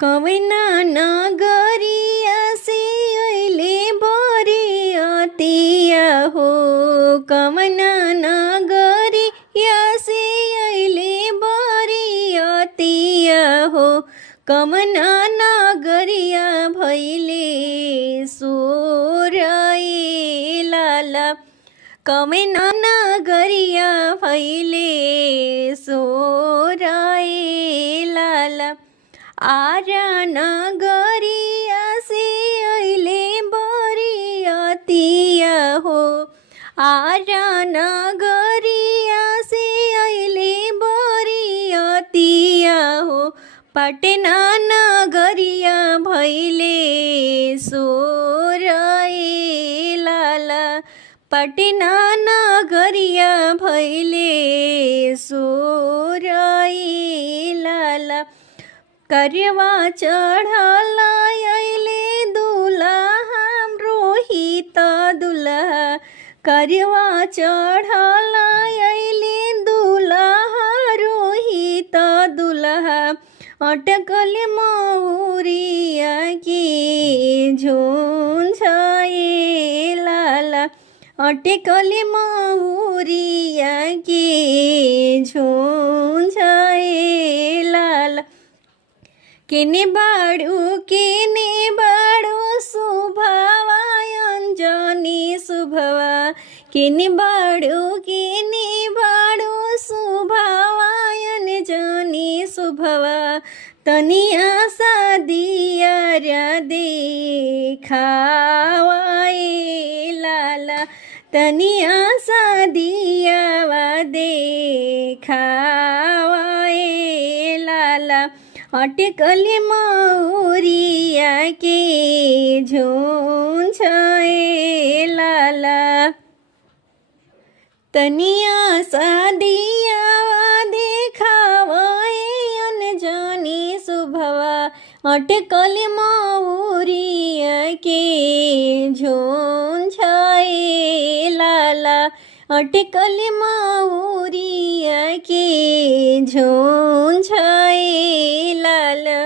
कवना नगरिया से अइले बरियतिया हो। कवना नगरिया से अइले बरियतिया हो। कवना नगरिया भैले सोराए लाला। कवना नगरिया भैले सोराए लाला। आरा नगरिया से अइले बरियतिया हो। आरा नगरिया से अइले बरियतिया हो। पटना नगरिया भैले सोराए लाला। पटना नगरिया भैले सोराए लाला। करवा चढ़ल अइले दुल्हा रोहित दुल्हा। करवा चढ़ल अइले दुल्हा रोहित दुल्हा। अटकल मौरिया के झुंझाए लाला। अटकल मौरिया के झुंझाए लाला। केने बाड़ू शुभवा अंजनी शुभवा। केने बाड़ू शुभवा अंजनी शुभवा। तनिया सा दिया देखावाए लाला। तनिया सा दिया देखावाए लाला। अटकल मौरिया के झुंझाए लाला। तनिया सा दिया देखावाए अनजानी शुभवा। अटकल मौरिया के झुंझाए लाला। अटकल मौरिया के झुंझाए लाला।